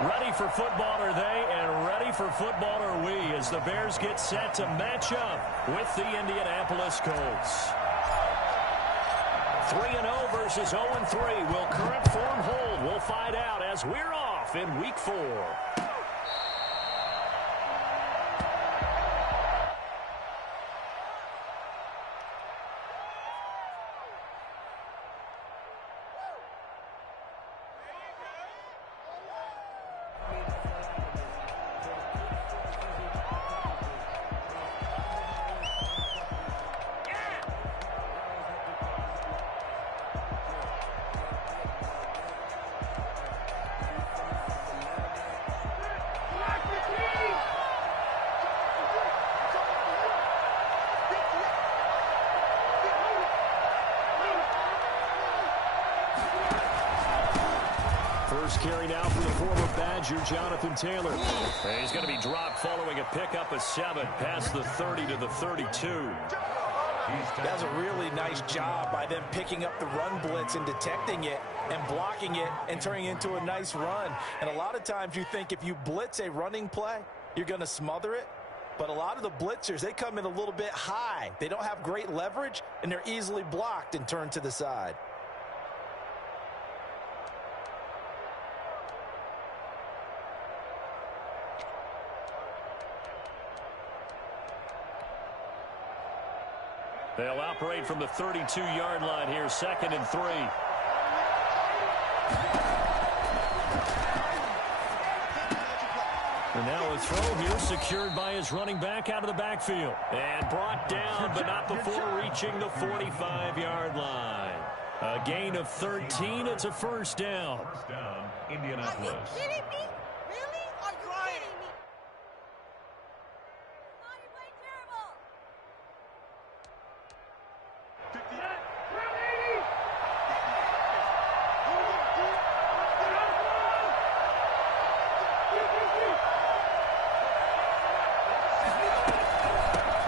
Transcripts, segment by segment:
Ready for football are they, and ready for football are we as the Bears get set to match up with the Indianapolis Colts. 3-0 versus 0-3. Will current form hold? We'll find out as we're off in Week 4. First carry now for the former Badger, Jonathan Taylor. And he's going to be dropped following a pickup of 7 past the 30 to the 32. That's a really nice job by them picking up the run blitz and detecting it and blocking it and turning it into a nice run. And a lot of times you think if you blitz a running play, you're going to smother it. But a lot of the blitzers, they come in a little bit high. They don't have great leverage, and they're easily blocked and turned to the side. They'll operate from the 32-yard line here, 2nd and 3. And now a throw here secured by his running back out of the backfield. And brought down, but not before reaching the 45-yard line. A gain of 13. It's a first down. First down, Indianapolis. Are you kidding me? Really? Are you kidding me?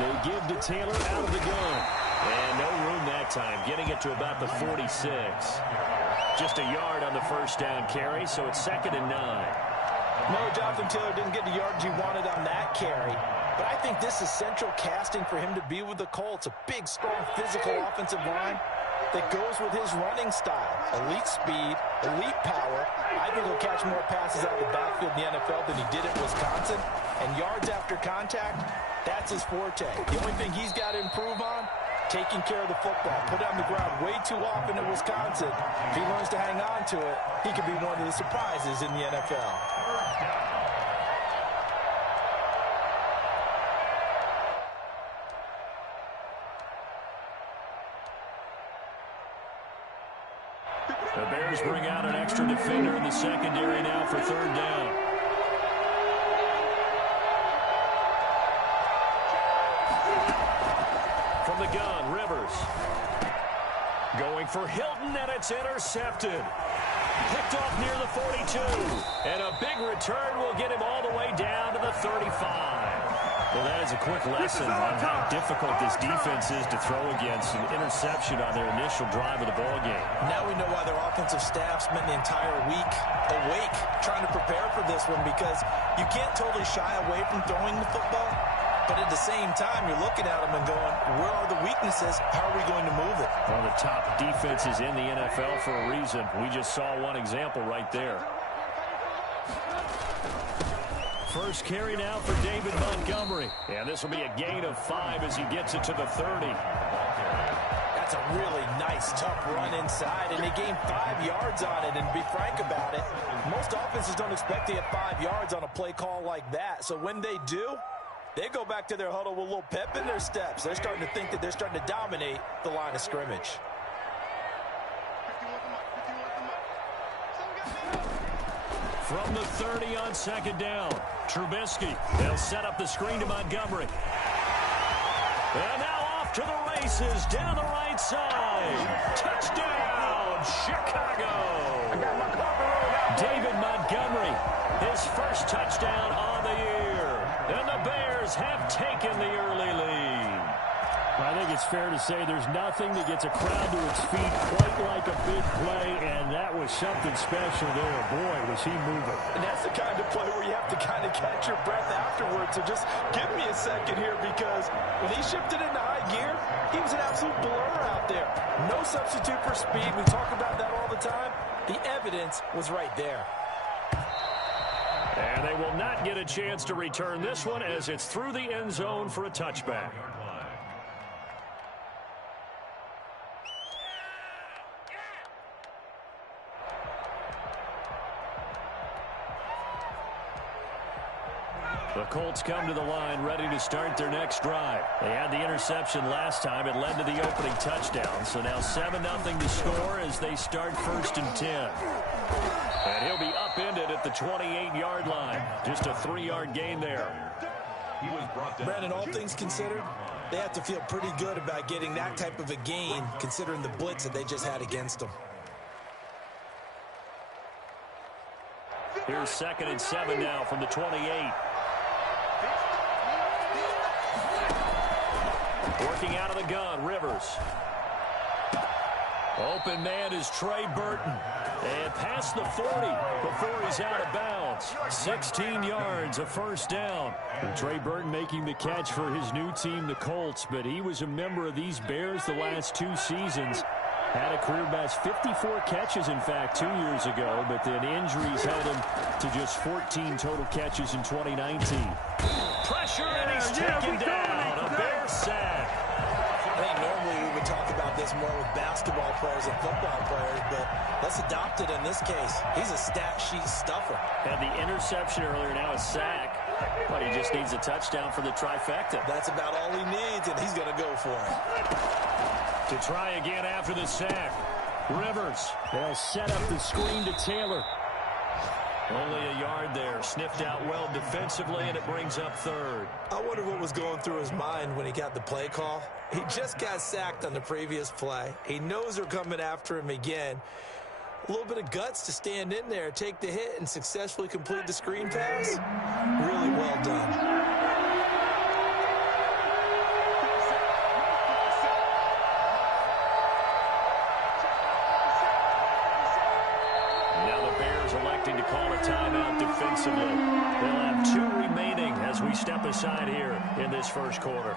They give to Taylor out of the gun. And no room that time, getting it to about the 46. Just a yard on the first down carry, so it's 2nd and 9. No, Jonathan Taylor didn't get the yards he wanted on that carry. But I think this is central casting for him to be with the Colts. A big, strong, physical offensive line that goes with his running style. Elite speed, elite power. I think he'll catch more passes out of the backfield in the NFL than he did at Wisconsin. And yards after contact, that's his forte. The only thing he's got to improve on, taking care of the football. Put it on the ground way too often at Wisconsin. If he learns to hang on to it, he could be one of the surprises in the NFL. The Bears bring out an extra defender in the secondary now for 3rd down. From the gun, Rivers. Going for Hilton, and it's intercepted. Picked off near the 42. And a big return will get him all the way down to the 35. Well, that is a quick lesson on how difficult this defense is to throw against an interception on their initial drive of the ballgame. Now we know why their offensive staff spent the entire week awake trying to prepare for this one, because you can't totally shy away from throwing the football. But at the same time, you're looking at them and going, where are the weaknesses? How are we going to move it? One of the top defenses in the NFL for a reason. We just saw one example right there. First carry now for David Montgomery. And this will be a gain of 5 as he gets it to the 30. That's a really nice, tough run inside, and they gained 5 yards on it. And to be frank about it, most offenses don't expect to get 5 yards on a play call like that. So when they do, they go back to their huddle with a little pep in their steps. They're starting to think that they're starting to dominate the line of scrimmage. From the 30 on 2nd down, Trubisky. They'll set up the screen to Montgomery. And now off to the races down the right side. Touchdown, Chicago. David Montgomery, his first touchdown on the year. And the Bears have taken the early lead. I think it's fair to say there's nothing that gets a crowd to its feet quite like a big play, and that was something special there. Boy, was he moving. And that's the kind of play where you have to kind of catch your breath afterwards. So just give me a second here, because when he shifted into high gear, he was an absolute blur out there. No substitute for speed. We talk about that all the time. The evidence was right there. And they will not get a chance to return this one as it's through the end zone for a touchback. The Colts come to the line ready to start their next drive. They had the interception last time. It led to the opening touchdown. So now 7-0 to score as they start 1st and 10. And he'll be upended at the 28-yard line. Just a 3-yard gain there. Brandon, all things considered, they have to feel pretty good about getting that type of a gain considering the blitz that they just had against them. Here's 2nd and 7 now from the 28. Working out of the gun, Rivers. Open man is Trey Burton. And past the 40 before he's out of bounds. 16 yards, a 1st down. And Trey Burton making the catch for his new team, the Colts. But he was a member of these Bears the last 2 seasons. Had a career best 54 catches, in fact, 2 years ago. But then injuries held him to just 14 total catches in 2019. Pressure, and he's taken down. A Bear sack. I think normally we would talk about this more with basketball players and football players, but let's adopt it in this case. He's a stat sheet stuffer. Had the interception earlier, now a sack. But he just needs a touchdown for the trifecta. That's about all he needs, and he's going to go for it. To try again after the sack. Rivers. They'll set up the screen to Taylor. Only a yard there. Sniffed out well defensively, and it brings up 3rd. I wonder what was going through his mind when he got the play call. He just got sacked on the previous play. He knows they're coming after him again. A little bit of guts to stand in there, take the hit, and successfully complete the screen pass. Really well done. Electing to call a timeout defensively. They'll have 2 remaining as we step aside here in this 1st quarter.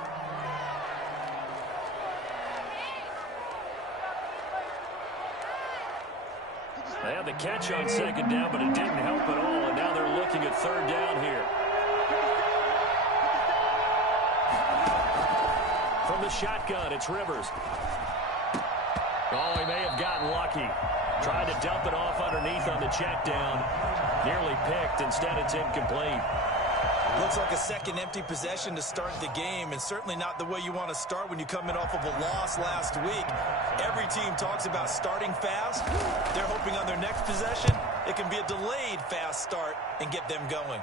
They had the catch on 2nd down, but it didn't help at all, and now they're looking at 3rd down here. From the shotgun, it's Rivers. Oh, he may have gotten lucky. Tried to dump it off underneath on the check down. Nearly picked. Instead, it's incomplete. Looks like a second empty possession to start the game, and certainly not the way you want to start when you come in off of a loss last week. Every team talks about starting fast. They're hoping on their next possession, it can be a delayed fast start and get them going.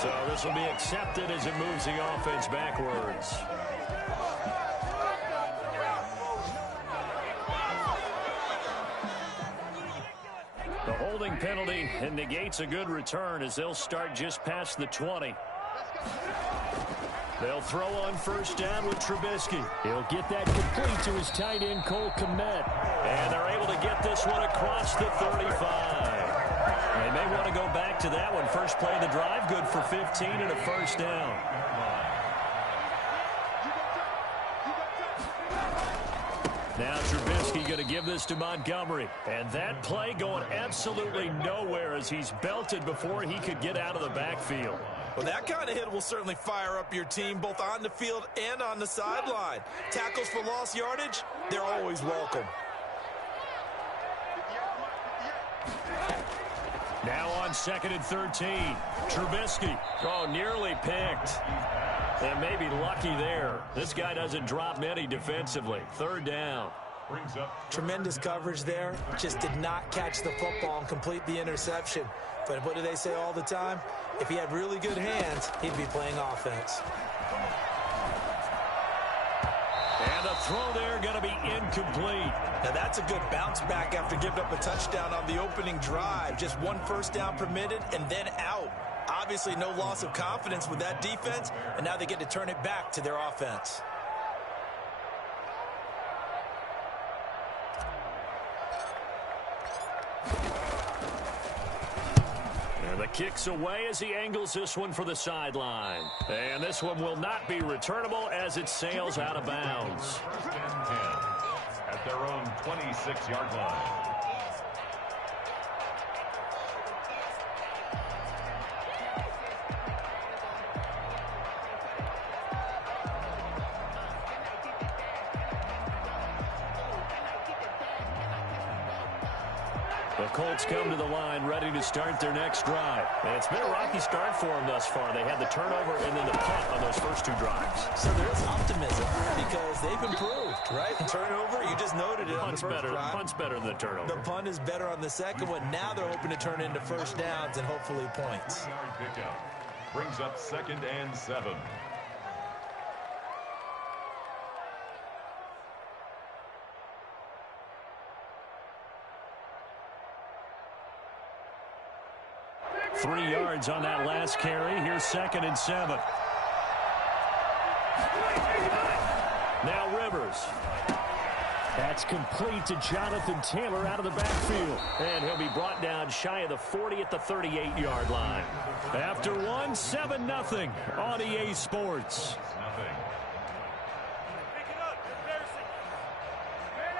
So this will be accepted as it moves the offense backwards. The holding penalty and negates a good return as they'll start just past the 20. They'll throw on 1st down with Trubisky. He'll get that complete to his tight end, Cole Kmet. And they're able to get this one across the 35. They may want to go back to that one. First play of the drive, good for 15 and a 1st down. Now Trubisky going to give this to Montgomery. And that play going absolutely nowhere as he's belted before he could get out of the backfield. Well, that kind of hit will certainly fire up your team both on the field and on the sideline. Tackles for lost yardage, they're always welcome. Now on 2nd and 13. Trubisky. Oh, nearly picked. And maybe lucky there. This guy doesn't drop many defensively. 3rd down. Tremendous coverage there. Just did not catch the football and complete the interception. But what do they say all the time? If he had really good hands, he'd be playing offense. And the throw there going to to be incomplete. Now that's a good bounce back after giving up a touchdown on the opening drive. Just one first down permitted and then out. Obviously no loss of confidence with that defense, and now they get to turn it back to their offense. And the kick's away as he angles this one for the sideline. And this one will not be returnable as it sails out of bounds. First and 10 at their own 26-yard line. The Colts come to the line ready to start their next drive. And it's been a rocky start for them thus far. They had the turnover and then the punt on those first two drives. So there is optimism because they've improved, right? Turnover, you just noted it on the first drive. Punt's better than the turnover. The punt is better on the second one. Now they're hoping to turn it into first downs and hopefully points. Yard pickup brings up 2nd and 7. Three yards on that last carry. Here's 2nd and 7. Now Rivers. That's complete to Jonathan Taylor out of the backfield. And he'll be brought down shy of the 40 at the 38-yard line. After one, 7-0 on EA Sports.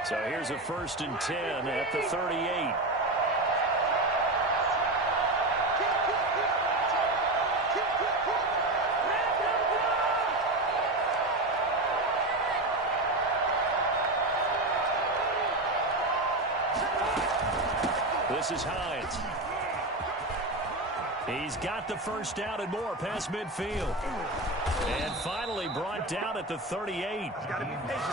So here's a 1st and 10 at the 38. This is Hines. He's got the first down and more past midfield. And finally brought down at the 38.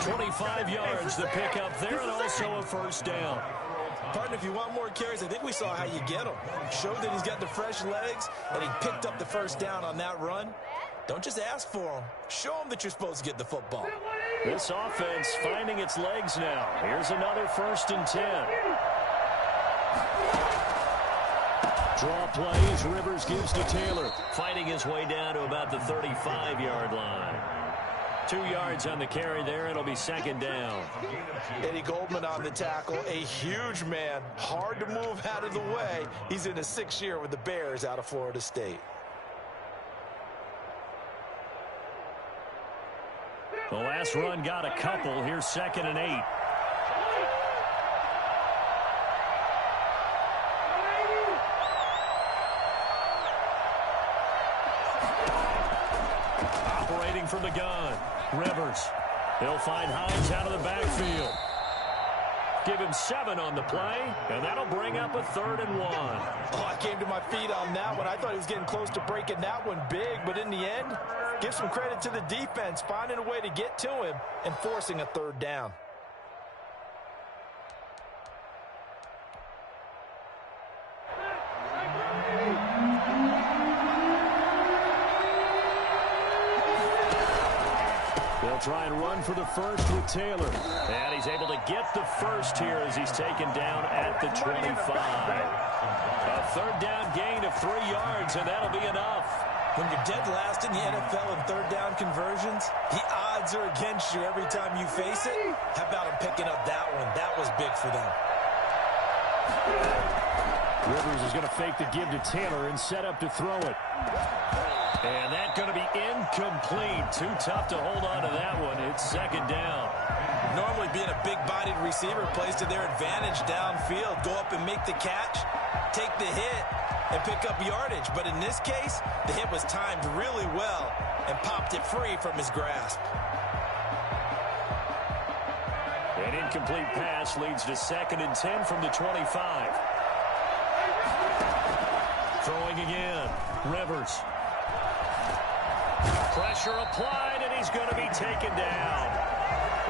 25 yards to pick up there and also a first down. Partner, if you want more carries, I think we saw how you get them. Showed that he's got the fresh legs, and he picked up the first down on that run. Don't just ask for them. Show them that you're supposed to get the football. This offense finding its legs now. Here's another 1st and 10. Draw plays. Rivers gives to Taylor. Fighting his way down to about the 35-yard line. 2 yards on the carry there. It'll be 2nd down. Eddie Goldman on the tackle. A huge man. Hard to move out of the way. He's in his 6th year with the Bears out of Florida State. The last run got a couple. Here's 2nd and 8. Operating from the gun. Rivers. He'll find Hines out of the backfield. Give him 7 on the play, and that'll bring up a 3rd and 1. Oh, I came to my feet on that one. I thought he was getting close to breaking that one big, but in the end, give some credit to the defense, finding a way to get to him and forcing a 3rd down. They'll try and run for the first with Taylor. And he's able to get the first here as he's taken down at the 25. A 3rd down gain of 3 yards, and that'll be enough. When you're dead last in the NFL in 3rd down conversions, the odds are against you every time you face it. How about him picking up that one? That was big for them. Rivers is going to fake the give to Taylor and set up to throw it. And that's going to be incomplete. Too tough to hold on to that one. It's 2nd down. Normally being a big-bodied receiver plays to their advantage downfield. Go up and make the catch, take the hit, and pick up yardage. But in this case, the hit was timed really well and popped it free from his grasp. An incomplete pass leads to 2nd and 10 from the 25. Throwing again. Rivers. Pressure applied, and he's going to be taken down.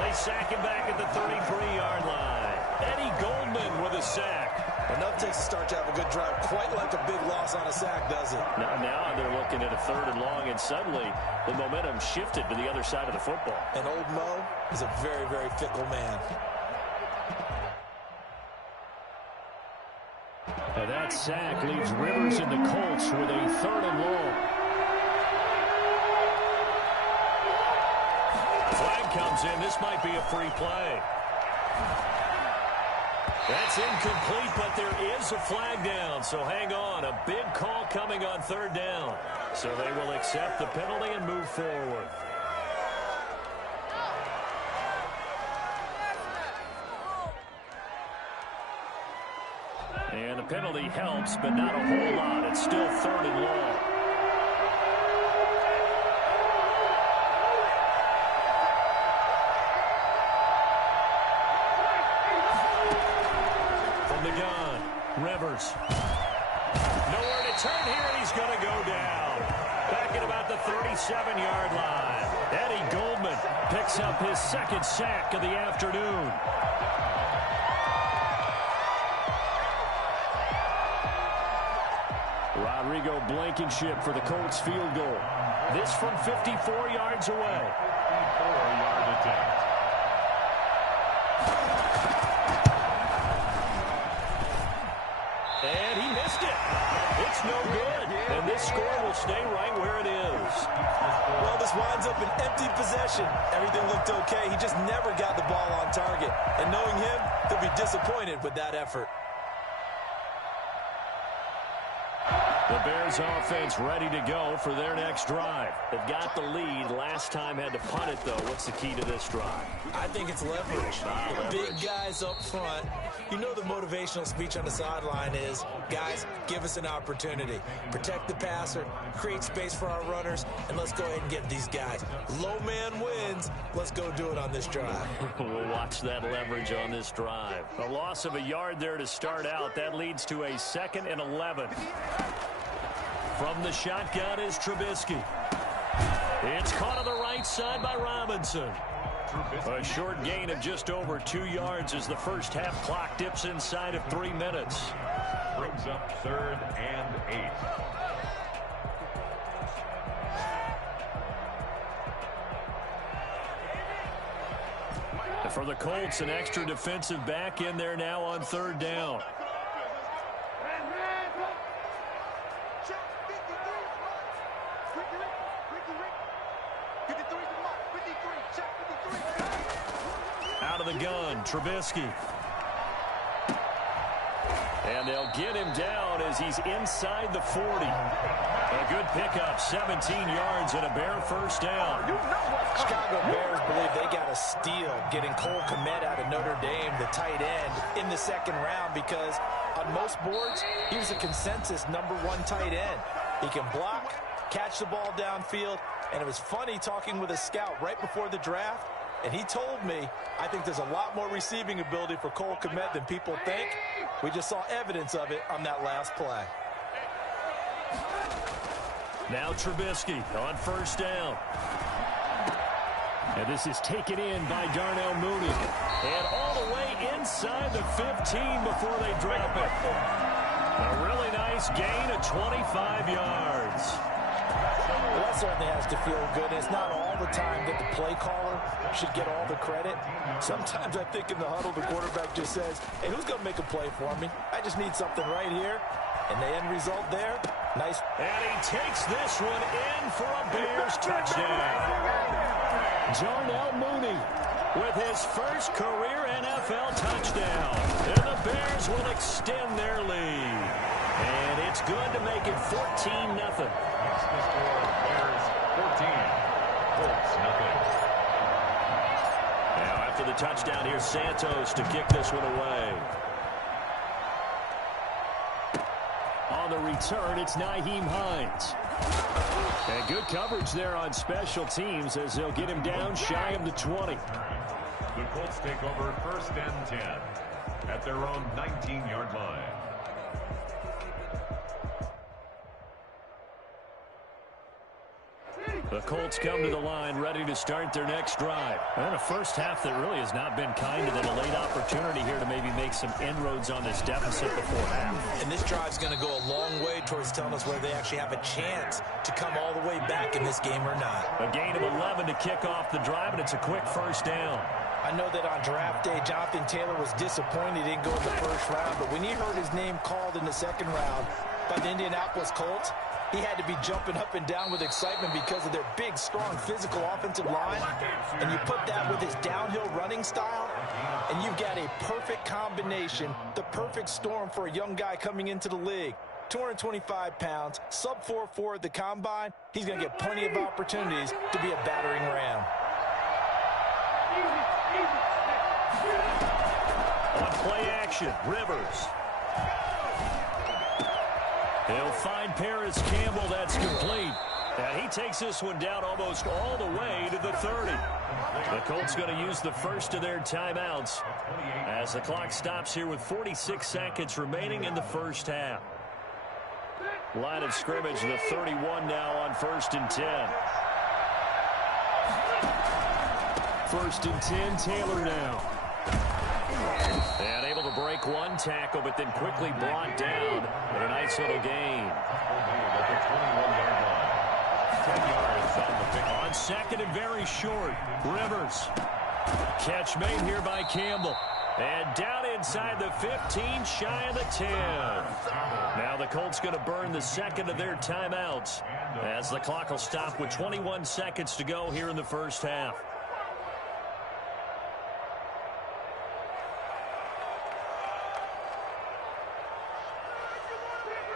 They sack him back at the 33-yard line. Eddie Goldman with a sack. Enough takes to start to have a good drive. Quite like a big loss on a sack, does it? Now they're looking at a 3rd and long, and suddenly the momentum shifted to the other side of the football. And old Mo is a very, very fickle man. And that sack leaves Rivers and the Colts with a 3rd and long. Flag comes in. This might be a free play. That's incomplete, but there is a flag down, so hang on. A big call coming on 3rd down. So they will accept the penalty and move forward. And the penalty helps, but not a whole lot. It's still 3rd and long. From the gun, Rivers. Nowhere to turn here, and he's going to go down. Back at about the 37-yard line. Eddie Goldman picks up his 2nd sack of the afternoon. Rodrigo Blankenship for the Colts field goal. This from 54 yards away. 54-yard attempt. And he missed it. It's no good. And this score will stay right where it is. Well, this winds up an empty possession. Everything looked okay. He just never got the ball on target. And knowing him, he'll be disappointed with that effort. The Bears offense ready to go for their next drive. They've got the lead. Last time had to punt it, though. What's the key to this drive? I think it's leverage. Big guys up front. You know the motivational speech on the sideline is, guys, give us an opportunity. Protect the passer, create space for our runners, and let's go ahead and get these guys. Low man wins. Let's go do it on this drive. We'll watch that leverage on this drive. A loss of a yard there to start out. That leads to a 2nd and 11. From the shotgun is Trubisky. It's caught on the right side by Robinson. A short gain of just over 2 yards as the first half clock dips inside of 3 minutes. Brings up 3rd and 8. For the Colts, an extra defensive back in there now on 3rd down. Out of the gun, Trubisky. And they'll get him down as he's inside the 40. A good pickup, 17 yards and a Bear first down. Chicago Bears believe they got a steal getting Cole Kmet out of Notre Dame, the tight end, in the 2nd round because on most boards, he was a consensus #1 tight end. He can block, catch the ball downfield, and it was funny talking with a scout right before the draft, and he told me, I think there's a lot more receiving ability for Cole Kmet than people think. We just saw evidence of it on that last play. Now Trubisky on 1st down. And this is taken in by Darnell Mooney. And all the way inside the 15 before they drop it. A really nice gain of 25 yards. Well, that certainly has to feel good. It's not all the time that the play caller should get all the credit. Sometimes I think in the huddle, the quarterback just says, hey, who's going to make a play for me? I just need something right here. And the end result there, nice. And he takes this one in for a Bears touchdown. Darnell Mooney with his first career NFL touchdown. And the Bears will extend their lead. And it's good to make it 14-0. That's the score. Bears 14. Colts nothing. Now after the touchdown, here's Santos to kick this one away. On the return, it's Nyheim Hines. And good coverage there on special teams as they'll get him down shy of the 20. The Colts take over 1st and 10 at their own 19-yard line. The Colts come to the line ready to start their next drive. And a first half that really has not been kind to them. A late opportunity here to maybe make some inroads on this deficit before half. And this drive's going to go a long way towards telling us whether they actually have a chance to come all the way back in this game or not. A gain of 11 to kick off the drive, and it's a quick first down. I know that on draft day, Jonathan Taylor was disappointed he didn't go in the first round, but when he heard his name called in the second round by the Indianapolis Colts, he had to be jumping up and down with excitement because of their big, strong, physical offensive line. And you put that with his downhill running style, and you've got a perfect combination, the perfect storm for a young guy coming into the league. 225 pounds, sub 4.4 at the combine. He's going to get plenty of opportunities to be a battering ram. On play action, Rivers. He'll find Paris Campbell. That's complete. And he takes this one down almost all the way to the 30. The Colts going to use the first of their timeouts as the clock stops here with 46 seconds remaining in the first half. Line of scrimmage, the 31 now on 1st and 10. 1st and 10, Taylor now. And able to break one tackle, but then quickly brought down in a nice little gain. On second and very short, Rivers. Catch made here by Campbell. And down inside the 15, shy of the 10. Now the Colts going to burn the second of their timeouts as the clock will stop with 21 seconds to go here in the first half.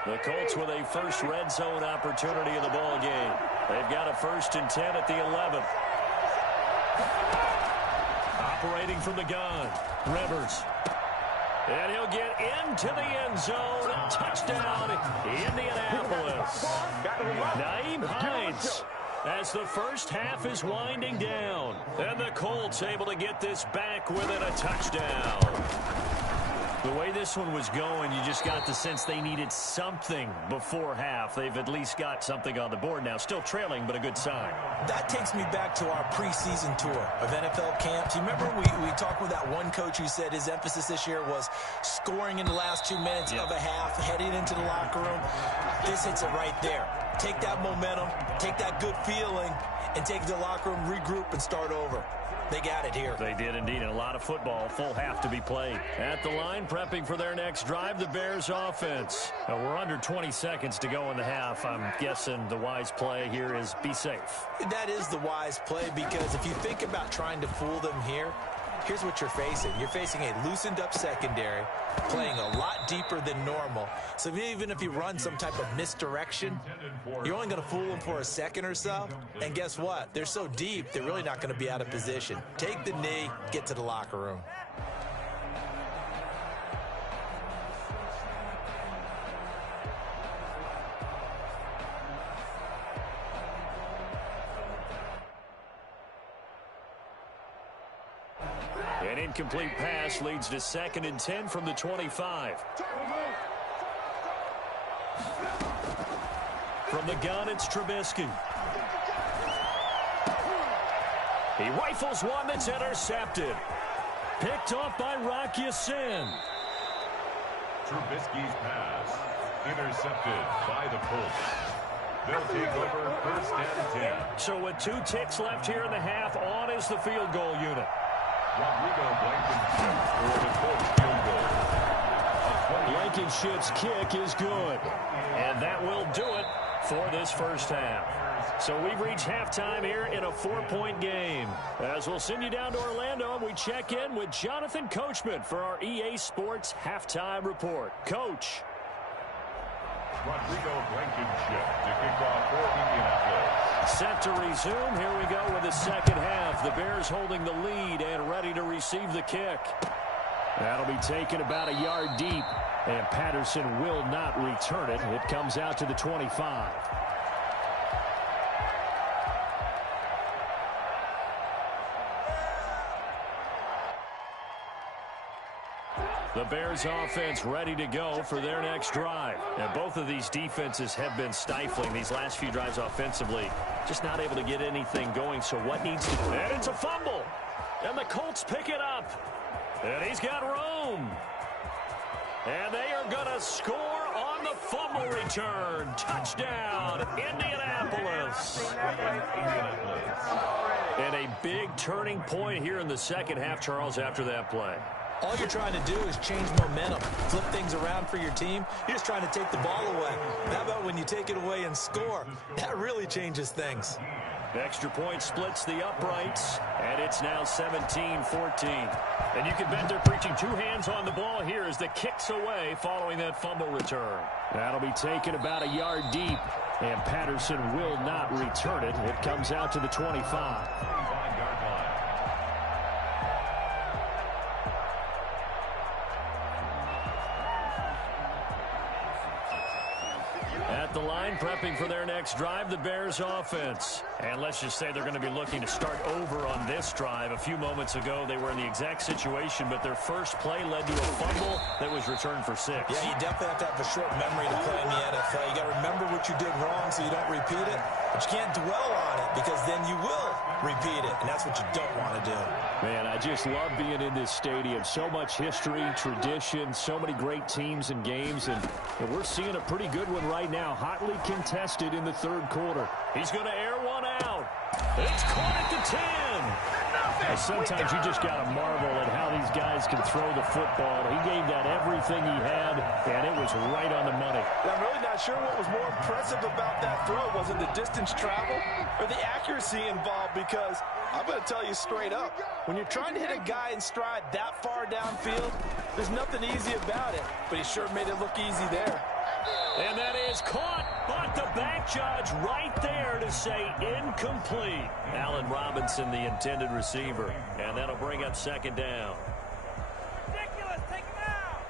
The Colts with a first red zone opportunity in the ball game. They've got a 1st and 10 at the 11. Operating from the gun, Rivers. And he'll get into the end zone. Touchdown, Indianapolis. Nyheim Hines as the first half is winding down. And the Colts able to get this back within a touchdown. The way this one was going, you just got the sense they needed something before half. They've at least got something on the board now. Still trailing, but a good sign. That takes me back to our preseason tour of NFL camps. You remember we talked with that one coach who said his emphasis this year was scoring in the last 2 minutes of a half, heading into the locker room. This hits it right there. Take that momentum, take that good feeling, and take it to the locker room, regroup, and start over. They got it here. They did indeed, and a lot of football, full half to be played. At the line, prepping for their next drive, the Bears offense. Now, we're under 20 seconds to go in the half. I'm guessing the wise play here is be safe. That is the wise play, because if you think about trying to fool them here, here's what you're facing. You're facing a loosened up secondary, playing a lot deeper than normal. So even if you run some type of misdirection, you're only going to fool them for a second or so. And guess what? They're so deep, they're really not going to be out of position. Take the knee, get to the locker room. An incomplete pass leads to 2nd and 10 from the 25. From the gun, it's Trubisky. He rifles one that's intercepted. Picked off by Rock Ya-Sin. Trubisky's pass intercepted by the Colts. They'll take over 1st and 10. So with 2 ticks left here in the half, on is the field goal unit. Blankenship's kick is good. And that will do it for this first half. So we've reached halftime here in a 4-point game. As we'll send you down to Orlando, we check in with Jonathan Coachman for our EA Sports Halftime Report. Coach. Rodrigo Blankenship to kick off for Indianapolis. Set to resume. Here we go with the second half. The Bears holding the lead and ready to receive the kick. That'll be taken about a yard deep, and Patterson will not return it. It comes out to the 25. The Bears offense ready to go for their next drive. And both of these defenses have been stifling these last few drives offensively. Just not able to get anything going. So what needs to... And it's a fumble. And the Colts pick it up. And he's got room. And they are going to score on the fumble return. Touchdown, Indianapolis. And a big turning point here in the second half, Charles, after that play. All you're trying to do is change momentum, flip things around for your team. You're just trying to take the ball away. How about when you take it away and score? That really changes things. The extra point splits the uprights, and it's now 17-14. And you can bet they're preaching two hands on the ball here as the kick's away following that fumble return. That'll be taken about a yard deep, and Patterson will not return it. It comes out to the 25. At the line, prepping for their next drive, the Bears offense. And let's just say they're going to be looking to start over on this drive. A few moments ago, they were in the exact situation, but their first play led to a fumble that was returned for 6. Yeah, you definitely have to have a short memory to play in the NFL. You got to remember what you did wrong so you don't repeat it. But you can't dwell on it because then you will repeat it, and that's what you don't want to do. Man, I just love being in this stadium. So much history, tradition, so many great teams and games, and we're seeing a pretty good one right now. Hotly contested in the third quarter. He's going to air one out. It's caught at the 10. Sometimes you just got to marvel at how these guys can throw the football. He gave that everything he had, and it was right on the money. I'm really not sure what was more impressive about that throw. Was it the distance travel or the accuracy involved? Because I'm going to tell you straight up, when you're trying to hit a guy in stride that far downfield, there's nothing easy about it. But he sure made it look easy there. And that is caught, but the back judge right there to say incomplete. Allen Robinson, the intended receiver. And that'll bring up second down. Ridiculous. Take him out.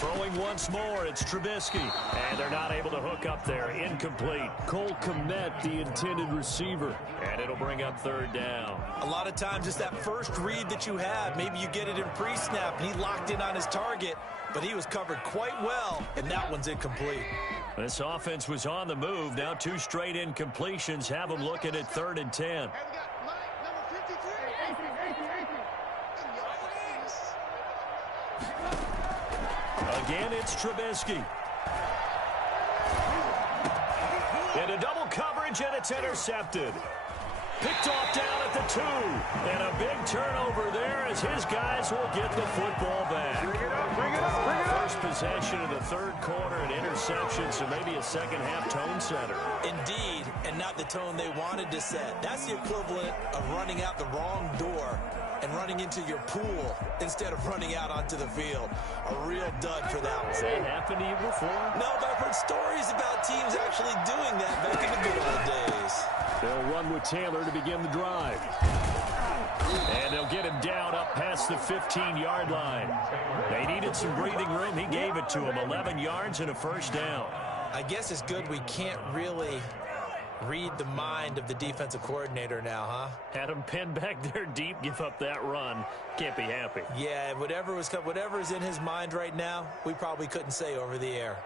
Throwing once more, it's Trubisky. And they're not able to hook up there. Incomplete. Cole Kmet, the intended receiver. And it'll bring up third down. A lot of times it's that first read that you have. Maybe you get it in pre-snap, and he locked in on his target, but he was covered quite well, and that one's incomplete. This offense was on the move. Now 2 straight incompletions have them looking at 3rd and 10. Again, it's Trubisky. Into double coverage, and it's intercepted. Picked off down at the 2. And a big turnover there as his guys will get the football back. Bring it up. First possession of the third quarter, an interception, so maybe a second-half tone setter. Indeed, and not the tone they wanted to set. That's the equivalent of running out the wrong door and running into your pool instead of running out onto the field. A real dud for that one. Has that happened to you before? No, but I've heard stories about teams actually doing that back in the good old days. They'll run with Taylor to begin the drive. And they'll get him down up past the 15-yard line. They needed some breathing room. He gave it to him. 11 yards and a first down. I guess it's good we can't really read the mind of the defensive coordinator now, huh? Had him pinned back there deep, give up that run. Can't be happy. Yeah, whatever is in his mind right now, we probably couldn't say over the air.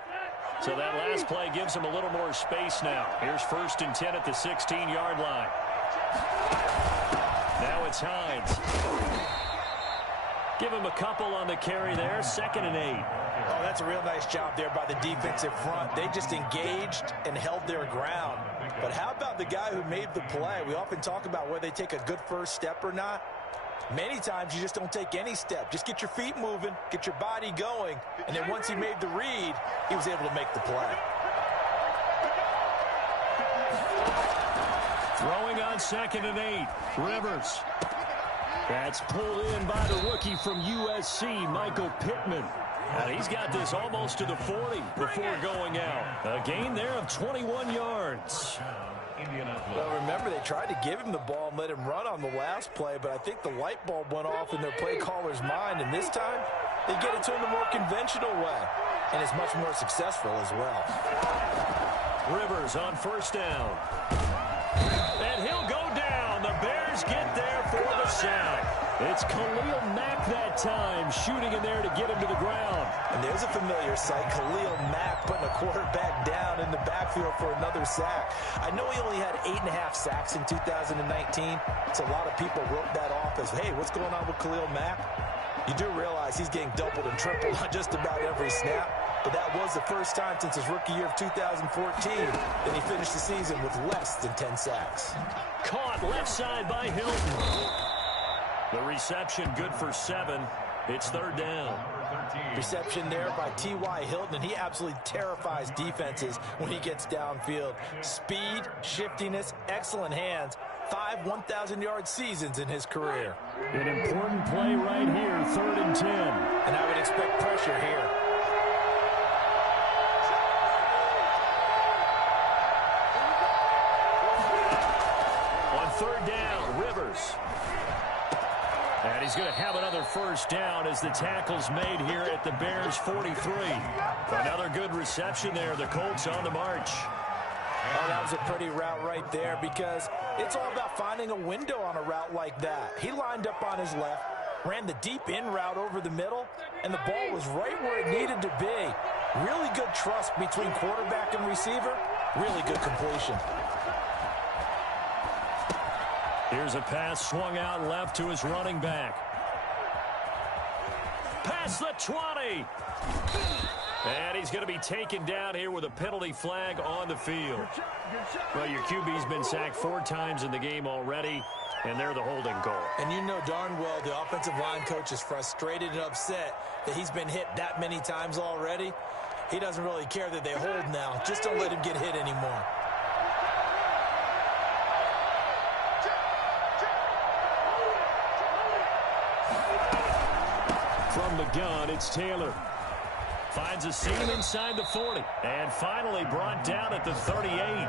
So that last play gives him a little more space now. Here's 1st and 10 at the 16-yard line. Now it's Hines. Give him a couple on the carry there. 2nd and 8. Oh, that's a real nice job there by the defensive front. They just engaged and held their ground. But how about the guy who made the play? We often talk about whether they take a good first step or not. Many times you just don't take any step. Just get your feet moving, get your body going, and then once he made the read, he was able to make the play. Throwing on 2nd and 8. Rivers. That's pulled in by the rookie from USC, Michael Pittman. And he's got this almost to the 40 before going out. A gain there of 21 yards. Well, remember, they tried to give him the ball and let him run on the last play, but I think the light bulb went off in their play caller's mind, and this time they get it to him the more conventional way. and is much more successful as well. Rivers on first down. And he'll go down. The Bears get there for the sack. It's Khalil Mack that time, shooting in there to get him to the ground. And there's a familiar sight, Khalil Mack putting a quarterback down in the backfield for another sack. I know he only had 8.5 sacks in 2019, so a lot of people wrote that off as, hey, what's going on with Khalil Mack? You do realize he's getting doubled and tripled on just about every snap, but that was the first time since his rookie year of 2014 that he finished the season with less than 10 sacks. Caught left side by Hilton. The reception good for 7. It's third down. Reception there by T.Y. Hilton, and he absolutely terrifies defenses when he gets downfield. Speed, shiftiness, excellent hands. 5 1,000-yard seasons in his career. An important play right here, 3rd and 10. And I would expect pressure here. On 3rd down, Rivers. And he's going to have another first down as the tackle's made here at the Bears' 43. Another good reception there. The Colts on the march. Oh, that was a pretty route right there because it's all about finding a window on a route like that. He lined up on his left, ran the deep in route over the middle, and the ball was right where it needed to be. Really good trust between quarterback and receiver. Really good completion. Here's a pass swung out left to his running back. Past the 20. And he's going to be taken down here with a penalty flag on the field. Well, your QB's been sacked 4 times in the game already, and they're the holding goal. And you know darn well the offensive line coach is frustrated and upset that he's been hit that many times already. He doesn't really care that they hold now. Just don't let him get hit anymore. From the gun, it's Taylor. Finds a seam inside the 40. And finally brought down at the 38.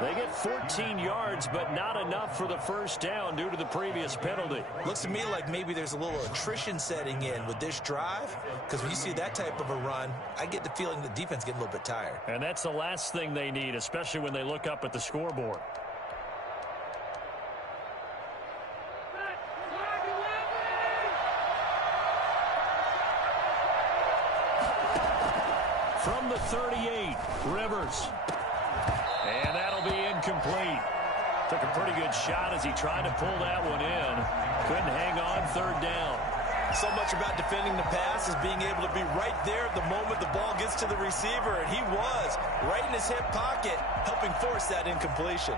They get 14 yards, but not enough for the first down due to the previous penalty. Looks to me like maybe there's a little attrition setting in with this drive, because when you see that type of a run, I get the feeling the defense getting a little bit tired. And that's the last thing they need, especially when they look up at the scoreboard. From the 38, Rivers. And that'll be incomplete. Took a pretty good shot as he tried to pull that one in. Couldn't hang on, 3rd down. So much about defending the pass is being able to be right there at the moment the ball gets to the receiver, and he was right in his hip pocket, helping force that incompletion.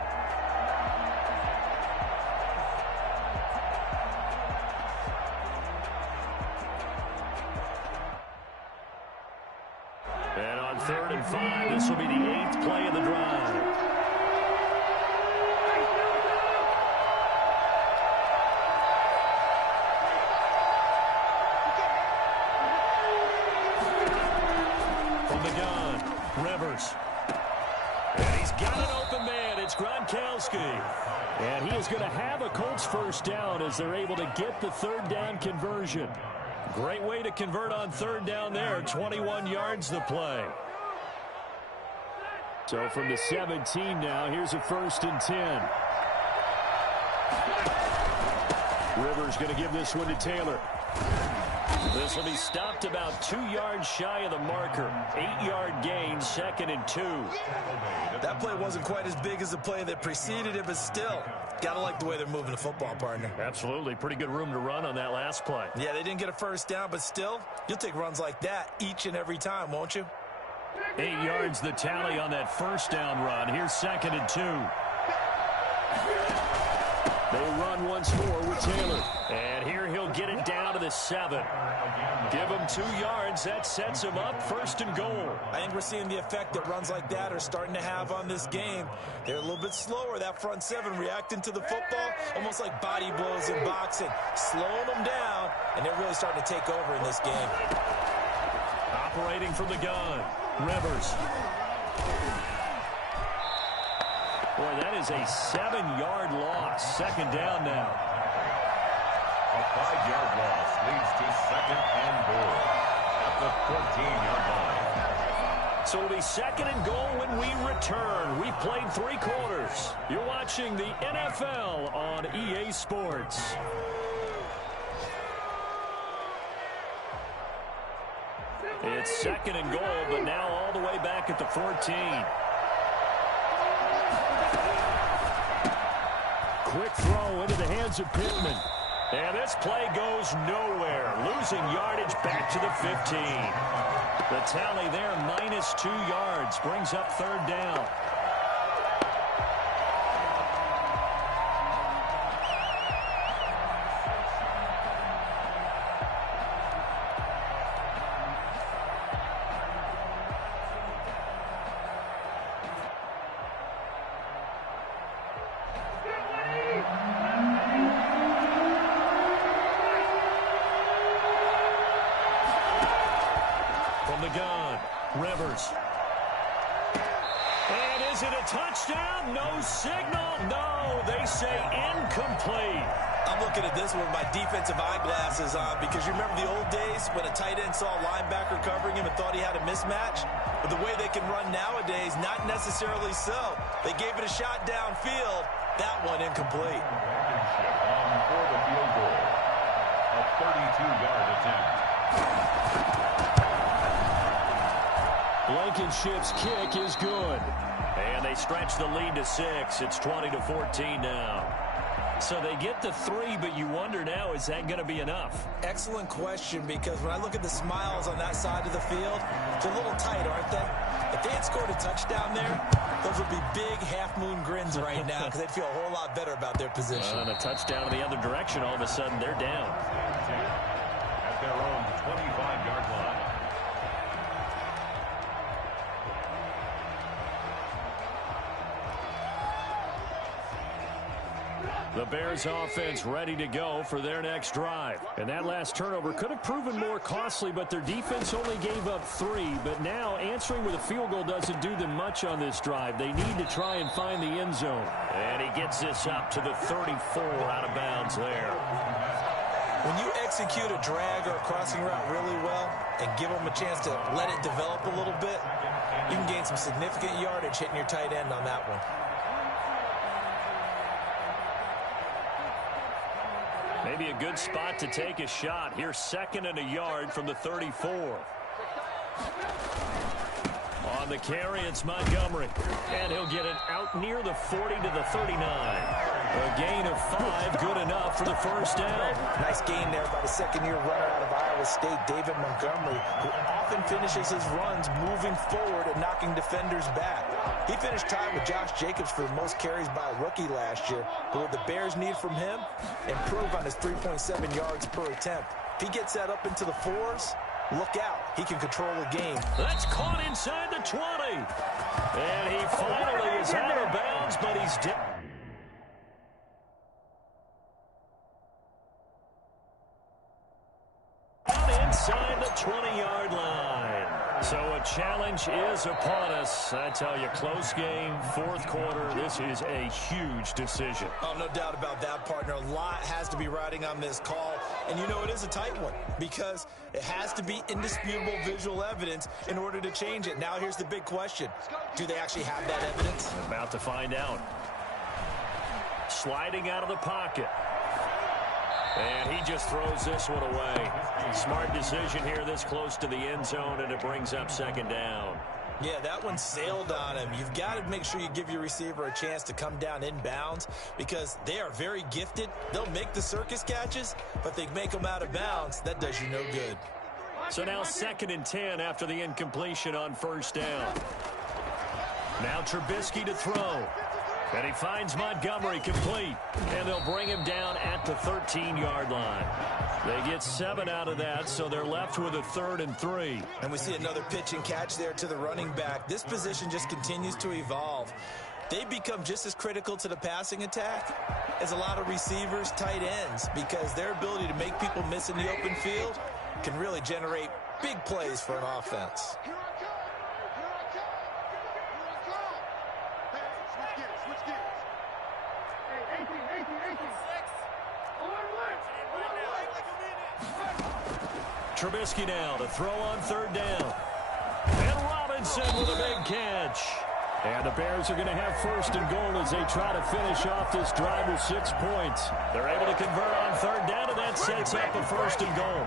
And on 3rd and 5, this will be the 8th play of the drive. From the gun, Rivers. And he's got an open man. It's Gronkowski. And he is going to have a Colts first down as they're able to get the 3rd down conversion. Great way to convert on 3rd down there. 21 yards the play. So from the 17 now, here's a 1st and 10. Rivers going to give this one to Taylor. This will be stopped about 2 yards shy of the marker. 8-yard gain, 2nd and 2. That play wasn't quite as big as the play that preceded it, but still, gotta like the way they're moving the football, partner. Absolutely. Pretty good room to run on that last play. Yeah, they didn't get a first down, but still, you'll take runs like that each and every time, won't you? 8 yards the tally on that first down run. Here's 2nd and 2. They run once more with Taylor. And here he'll get it down to the 7. Give him 2 yards. That sets him up 1st and goal. I think we're seeing the effect that runs like that are starting to have on this game. They're a little bit slower, that front 7, reacting to the football, almost like body blows in boxing, slowing them down, and they're really starting to take over in this game. Operating from the gun, Rivers. Boy, that is a 7-yard loss. 2nd down now. A 5-yard loss leads to 2nd and goal at the 14-yard line. So it'll be second and goal when we return. We've played 3 quarters. You're watching the NFL on EA Sports. It's second and goal, but now all the way back at the 14. Quick throw into the hands of Pittman. And this play goes nowhere. Losing yardage back to the 15. The tally there, -2 yards. Brings up third down. From the gun, Rivers. And is it a touchdown? No signal. No, they say incomplete. I'm looking at this one with my defensive eyeglasses on because you remember the old days when a tight end saw a linebacker covering him and thought he had a mismatch? But the way they can run nowadays, not necessarily so. They gave it a shot downfield. That one incomplete. For the field goal, a 32-yard attempt. Blankenship's kick is good. And they stretch the lead to 6. It's 20-14 now. So they get the 3, but you wonder now, is that going to be enough? Excellent question, because when I look at the smiles on that side of the field, they're a little tight, aren't they? If they had scored a touchdown there, those would be big half-moon grins right now because they'd feel a whole lot better about their position. And a touchdown in the other direction, all of a sudden they're down. At their own 25-yard line. The Bears offense ready to go for their next drive. And that last turnover could have proven more costly, but their defense only gave up 3. But now answering with a field goal doesn't do them much on this drive. They need to try and find the end zone. And he gets this up to the 34 out of bounds there. When you execute a drag or a crossing route really well and give them a chance to let it develop a little bit, you can gain some significant yardage hitting your tight end on that one. Maybe a good spot to take a shot. Here's second and a yard from the 34. On the carry, it's Montgomery. And he'll get it out near the 40 to the 39. A gain of 5, good enough for the first down. Nice gain there by the second-year runner out of Iowa State, David Montgomery, who often finishes his runs moving forward and knocking defenders back. He finished tied with Josh Jacobs for the most carries by a rookie last year. But what the Bears need from him, improve on his 3.7 yards per attempt. If he gets that up into the 4s, look out. He can control the game. That's caught inside the 20. And he finally is out of bounds, but he's down. Inside the 20-yard line. So a challenge is upon us. I tell you, close game, fourth quarter. This is a huge decision. Oh, no doubt about that, partner. A lot has to be riding on this call. And you know it is a tight one because it has to be indisputable visual evidence in order to change it. Now here's the big question. Do they actually have that evidence? About to find out. Sliding out of the pocket. And he just throws this one away. Smart decision here this close to the end zone, and it brings up second down. Yeah, that one sailed on him. You've got to make sure you give your receiver a chance to come down inbounds because they are very gifted. They'll make the circus catches, but they make them out of bounds. That does you no good. So now 2nd and 10 after the incompletion on first down. Now Trubisky to throw. And he finds Montgomery complete. And they'll bring him down at the 13-yard line. They get 7 out of that, so they're left with a 3rd and 3. And we see another pitch and catch there to the running back. This position just continues to evolve. They become just as critical to the passing attack as a lot of receivers, tight ends, because their ability to make people miss in the open field can really generate big plays for an offense. Trubisky now to throw on 3rd down. And Robinson with a big catch. And the Bears are going to have first and goal as they try to finish off this drive with 6 points. They're able to convert on third down, and that sets up a first and goal.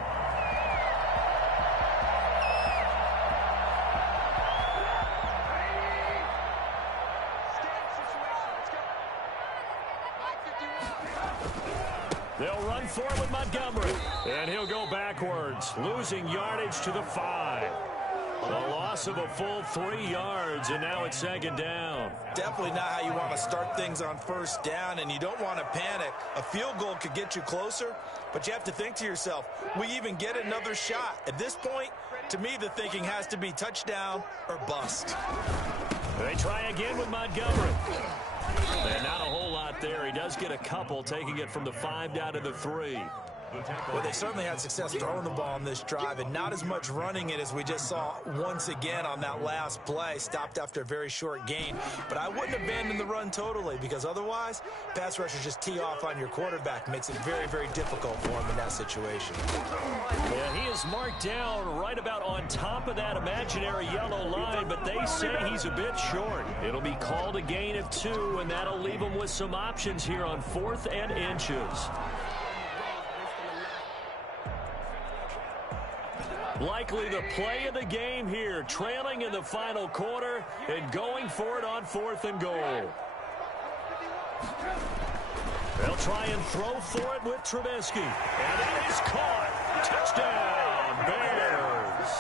They'll run forward with Montgomery, and he'll go backwards, losing yardage to the 5. A loss of a full 3 yards, and now it's second down. Definitely not how you want to start things on first down, and you don't want to panic. A field goal could get you closer, but you have to think to yourself, we even get another shot. At this point, to me, the thinking has to be touchdown or bust. They try again with Montgomery. And not a whole lot there. He does get a couple, taking it from the 5 down to the 3. Well, they certainly had success throwing the ball on this drive, and not as much running it as we just saw once again on that last play. Stopped after a very short gain. But I wouldn't abandon the run totally, because otherwise, pass rushers just tee off on your quarterback. Makes it very, very difficult for him in that situation. Yeah, he is marked down right about on top of that imaginary yellow line, but they say he's a bit short. It'll be called a gain of 2, and that'll leave him with some options here on 4th and inches. Likely the play of the game here, trailing in the final quarter and going for it on 4th and goal. They'll try and throw for it with Trubisky. And that is caught. Touchdown, Bears.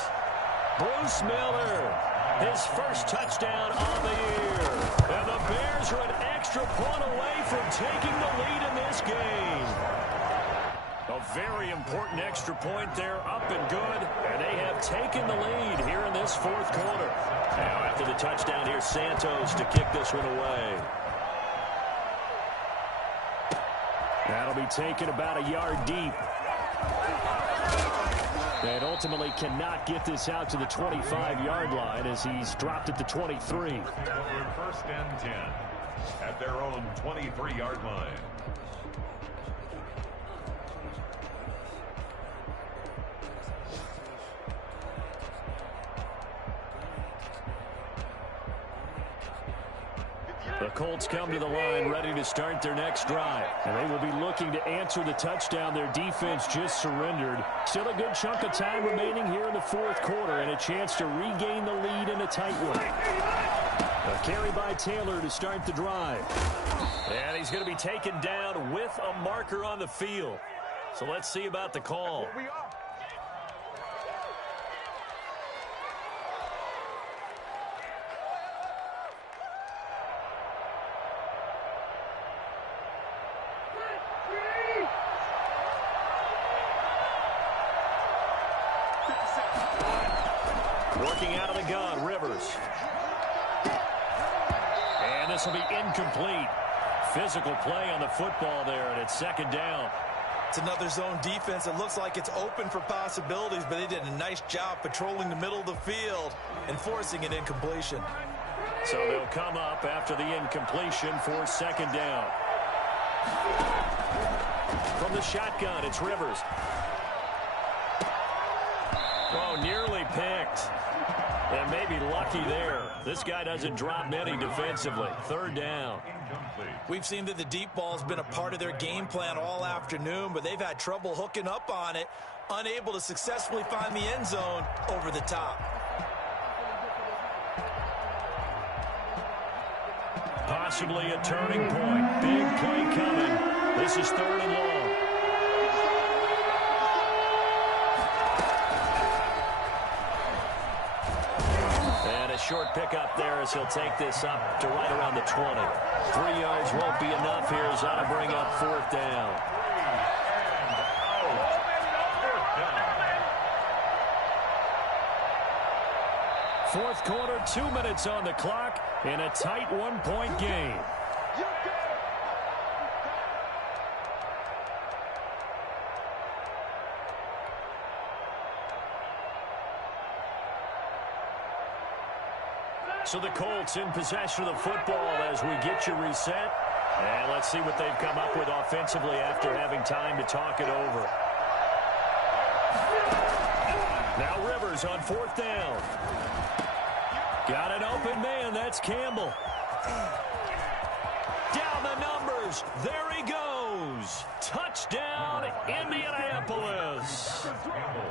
Bruce Miller, his first touchdown of the year. And the Bears are an extra point away from taking the lead in this game. A very important extra point there, up and good, and they have taken the lead here in this 4th quarter. Now after the touchdown, here's Santos to kick this one away. That'll be taken about a yard deep. And ultimately cannot get this out to the 25-yard line as he's dropped at the 23. First and 10 at their own 23-yard line. The Colts come to the line ready to start their next drive. And they will be looking to answer the touchdown. Their defense just surrendered. Still a good chunk of time remaining here in the 4th quarter and a chance to regain the lead in a tight one. A carry by Taylor to start the drive. And he's going to be taken down with a marker on the field. So let's see about the call. Working out of the gun, Rivers. And this will be incomplete. Physical play on the football there, and it's second down. It's another zone defense. It looks like it's open for possibilities, but they did a nice job patrolling the middle of the field and forcing an incompletion. So they'll come up after the incompletion for second down. From the shotgun, it's Rivers. Oh, nearly picked. And maybe lucky there. This guy doesn't drop many defensively. Third down. We've seen that the deep ball's been a part of their game plan all afternoon, but they've had trouble hooking up on it, unable to successfully find the end zone over the top. Possibly a turning point. Big play coming. This is 3rd and long. And a short pickup there as he'll take this up to right around the 20. 3 yards won't be enough here as that'll bring up 4th down. Fourth quarter, 2 minutes on the clock in a tight 1-point game. So the Colts in possession of the football as we get you reset. And let's see what they've come up with offensively after having time to talk it over. Now Rivers on 4th down. Got an open man. That's Campbell. Down the numbers. There he goes. Touchdown, Indianapolis.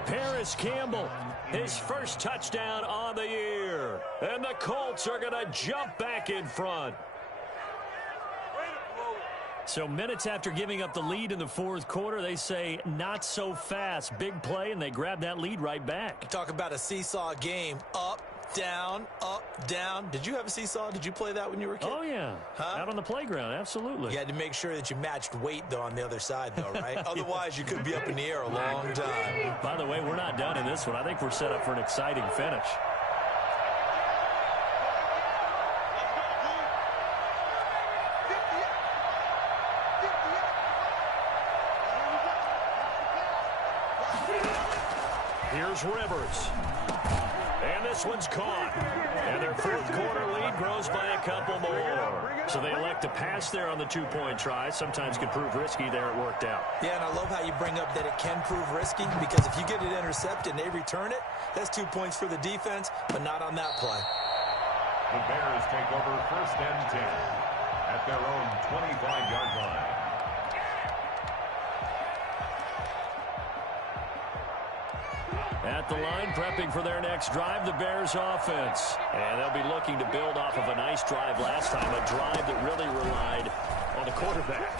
Paris Campbell, his first touchdown on the year. And the Colts are going to jump back in front. So minutes after giving up the lead in the fourth quarter, they say not so fast. Big play, and they grab that lead right back. Talk about a seesaw game. Up, down, up, down. Did you have a seesaw? Did you play that when you were a kid? Oh, yeah. Huh? Out on the playground, absolutely. You had to make sure that you matched weight, though, on the other side, though, right? Otherwise, you could be up in the air a long time. By the way, we're not done in this one. I think we're set up for an exciting finish. Here's Rivers. And this one's caught. And their fourth quarter lead grows by a couple more. So they elect to pass there on the two-point try. Sometimes can prove risky. There it worked out. Yeah, and I love how you bring up that it can prove risky, because if you get it intercepted and they return it, that's 2 points for the defense, but not on that play. The Bears take over 1st and 10 at their own 25-yard line. At the line, prepping for their next drive, the Bears offense. And they'll be looking to build off of a nice drive last time, a drive that really relied on the quarterback.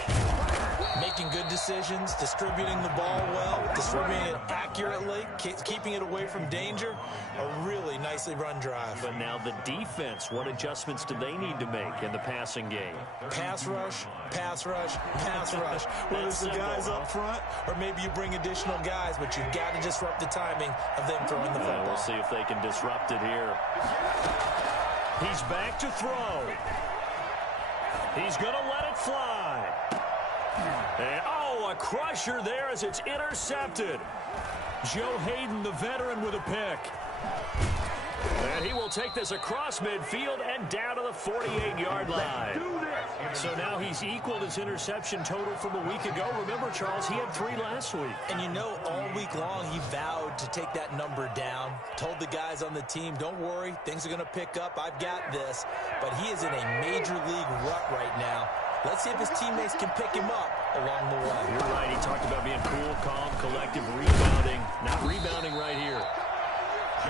Making good decisions, distributing the ball well, distributing it accurately, keeping it away from danger. A really nicely run drive. But now the defense, what adjustments do they need to make in the passing game? Pass rush, pass rush, pass rush. Whether it's the guys up front or maybe you bring additional guys, but you've got to disrupt the timing of them throwing the football. We'll see if they can disrupt it here. He's back to throw. He's going to let it fly. And, a crusher there as it's intercepted. Joe Hayden, the veteran, with a pick. And he will take this across midfield and down to the 48-yard line. So now he's equaled his interception total from a week ago. Remember, Charles, he had 3 last week. And you know, all week long he vowed to take that number down. Told the guys on the team, don't worry, things are going to pick up. I've got this. But he is in a major league rut right now. Let's see if his teammates can pick him up along the way. You're right. He talked about being cool, calm, collective, rebounding. Not rebounding right here.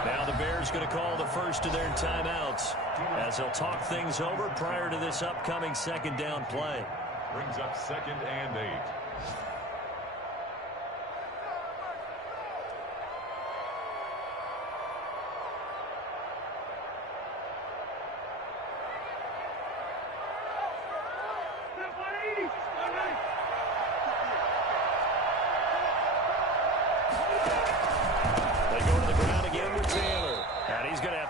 Now the Bears going to call the first of their timeouts as they'll talk things over prior to this upcoming second down play. Brings up 2nd and 8.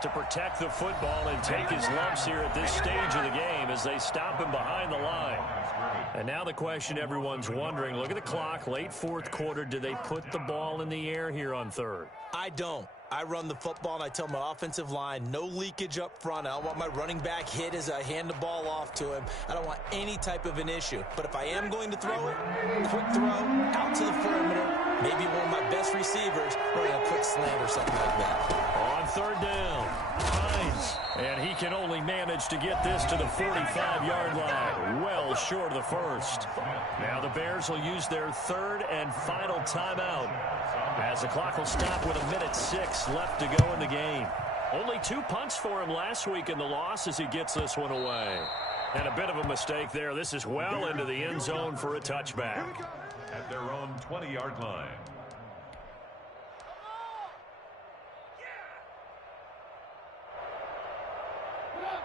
To protect the football and take his lumps here at this stage of the game as they stop him behind the line. And now the question everyone's wondering, look at the clock, late fourth quarter, do they put the ball in the air here on third? I don't. I run the football, and I tell my offensive line, no leakage up front. I don't want my running back hit as I hand the ball off to him. I don't want any type of an issue. But if I am going to throw it, quick throw, out to the perimeter, maybe one of my best receivers running a quick slant or something like that. On third down, Hines. And he can only manage to get this to the 45-yard line, well short of the first. Now the Bears will use their third and final timeout as the clock will stop with 1:06 left to go in the game. Only 2 punts for him last week in the loss as he gets this one away. And a bit of a mistake there. This is well into the end zone for a touchback. At their own 20-yard line.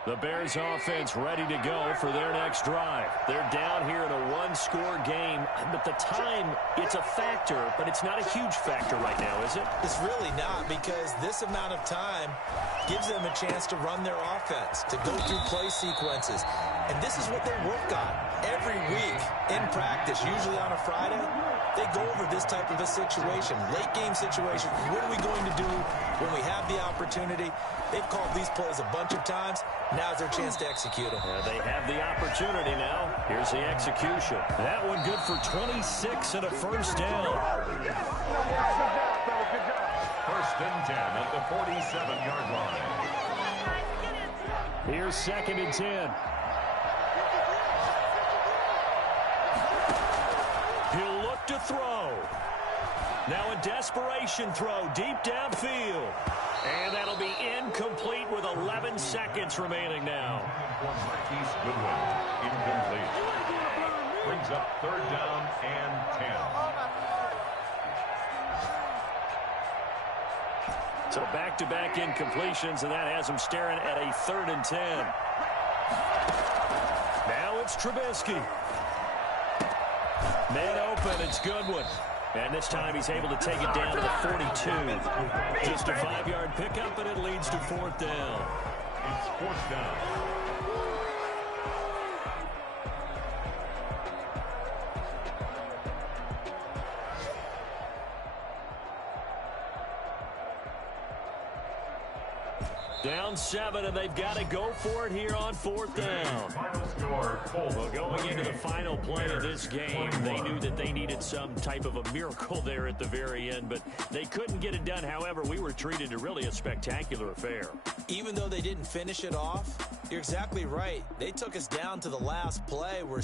The Bears offense ready to go for their next drive. They're down here in a one-score game, but the time, it's a factor, but it's not a huge factor right now, is it? It's really not, because this amount of time gives them a chance to run their offense, to go through play sequences. And this is what they work on every week in practice, usually on a Friday. They go over this type of a situation, late game situation. What are we going to do when we have the opportunity? They've called these plays a bunch of times. Now's their chance to execute them. They have the opportunity now. Here's the execution. That one good for 26 and a first down. 1st and 10 at the 47-yard line. Here's 2nd and 10. He'll look to throw. Now a desperation throw deep downfield. And that'll be incomplete with 11 seconds remaining now. Marquise Goodwin, incomplete. Brings up 3rd down and 10. So back-to-back incompletions, and that has him staring at a 3rd and 10. Now it's Trubisky. Man open, it's Goodwin. And this time he's able to take it down to the 42. Just a 5-yard pickup, and it leads to 4th down. It's 4th down. Down 7, and they've got to go for it here on 4th down. Final score, Colts. Well, going into the final play of this game, they knew that they needed some type of a miracle there at the very end, but they couldn't get it done. However, we were treated to really a spectacular affair. Even though they didn't finish it off, you're exactly right. They took us down to the last play where